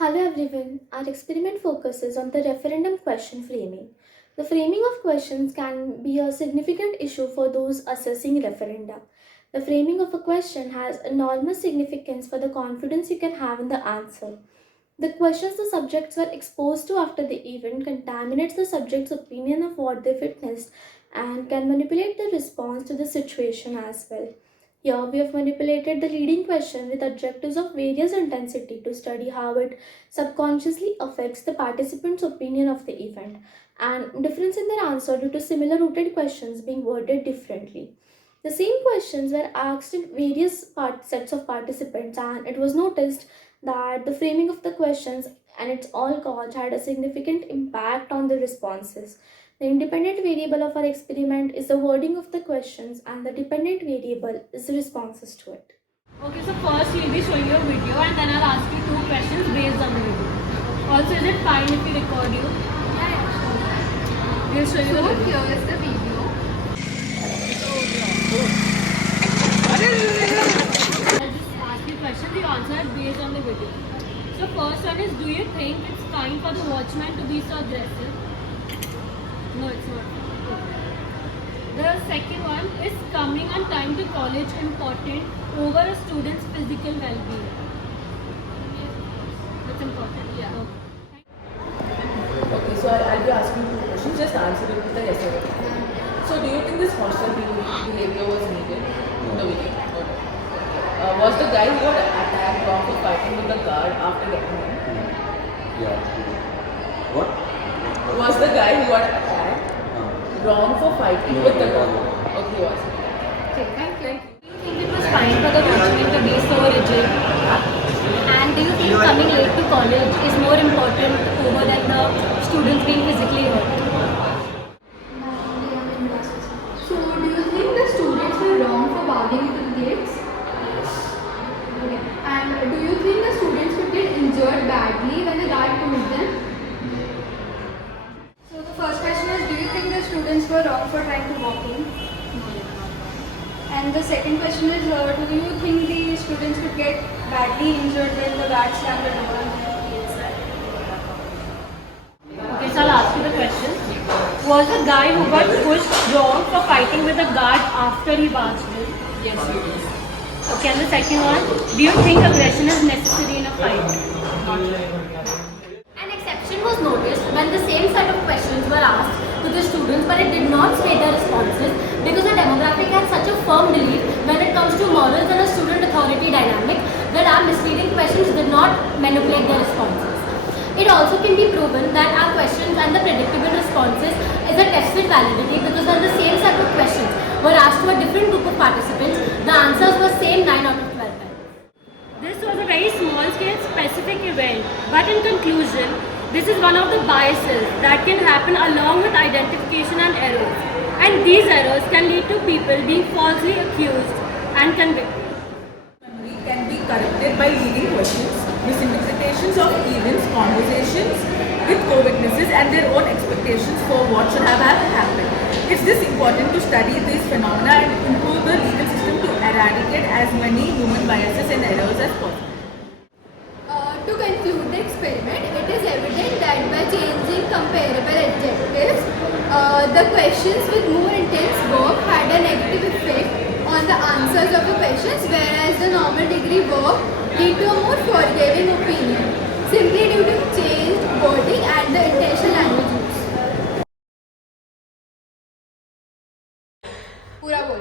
Hello everyone, our experiment focuses on the referendum question framing. The framing of questions can be a significant issue for those assessing referenda. The framing of a question has enormous significance for the confidence you can have in the answer. The questions the subjects were exposed to after the event contaminates the subject's opinion of what they witnessed and can manipulate the response to the situation as well. Here we have manipulated the leading question with adjectives of various intensity to study how it subconsciously affects the participant's opinion of the event and difference in their answer due to similar rooted questions being worded differently. The same questions were asked in various sets of participants, and it was noticed that the framing of the questions and its all cause had a significant impact on the responses. The independent variable of our experiment is the wording of the questions, and the dependent variable is the responses to it. Okay, so first we'll be showing you a video and then I'll ask you two questions based on the video. Also, is it fine if we record you? Yeah, sure. We'll show you the video. Here is the video. I'll just ask you questions, you answer it based on the video. So first one is, do you think it's fine for the watchman to be so aggressive? No, it's not. The second one is, coming on time to college important over a student's physical well-being? That's important. Yeah. Okay, so I'll be asking two questions. Just answer it with a yes or no. So, do you think this hostile behavior was needed in the video? Was the guy who got attacked wrong for fighting with the guard after getting him? Yeah. What? Was the guy who got attacked wrong for fighting with the guard? Okay, was. Okay, thank you. Do you think it was fine for the watchman to be so rigid? And do you think coming late to college is more important over than the students being physically hurt? So, do you think the students were wrong for barging into the gates? Okay. And do you think the students could get injured badly when the guard pushed them? So, the first question is, do you think the students were wrong for trying to walk in? And the second question is, do you think the students could get badly injured when the guard slammed the door on them? Okay, so I'll ask you the question. Was the guy who got pushed wrong for fighting with the guard after he barged in? Yes, it is. Okay, and the second one, do you think aggression is necessary in a fight? An exception was noticed when the same set of questions were asked to the students, but it did not sway their responses because the demographic had such a firm belief when it comes to morals and a student-authority dynamic that our misleading questions did not manipulate their responses. It also can be proven that our questions and the predictable responses is a tested validity because when the same set of questions were asked to a different group of participants, the answers were same 9 out of 12 times. This was a very small scale specific event, but in conclusion, this is one of the biases that can happen along with identification and errors. And these errors can lead to people being falsely accused and convicted. Memory can be corrected by leading questions, misinterpretations of events, conversations with co-witnesses and their own expectations for what should have happened. It's this important to study these phenomena and improve the legal system to eradicate as many human biases and errors as possible. To conclude the experiment, it is evident that by changing comparable adjectives, the questions with more intense verb had a negative effect on the answers of the questions, whereas the normal degree verb lead to a more forgiving opinion, simply due to changed wording and the intentional language use. पूरा बोल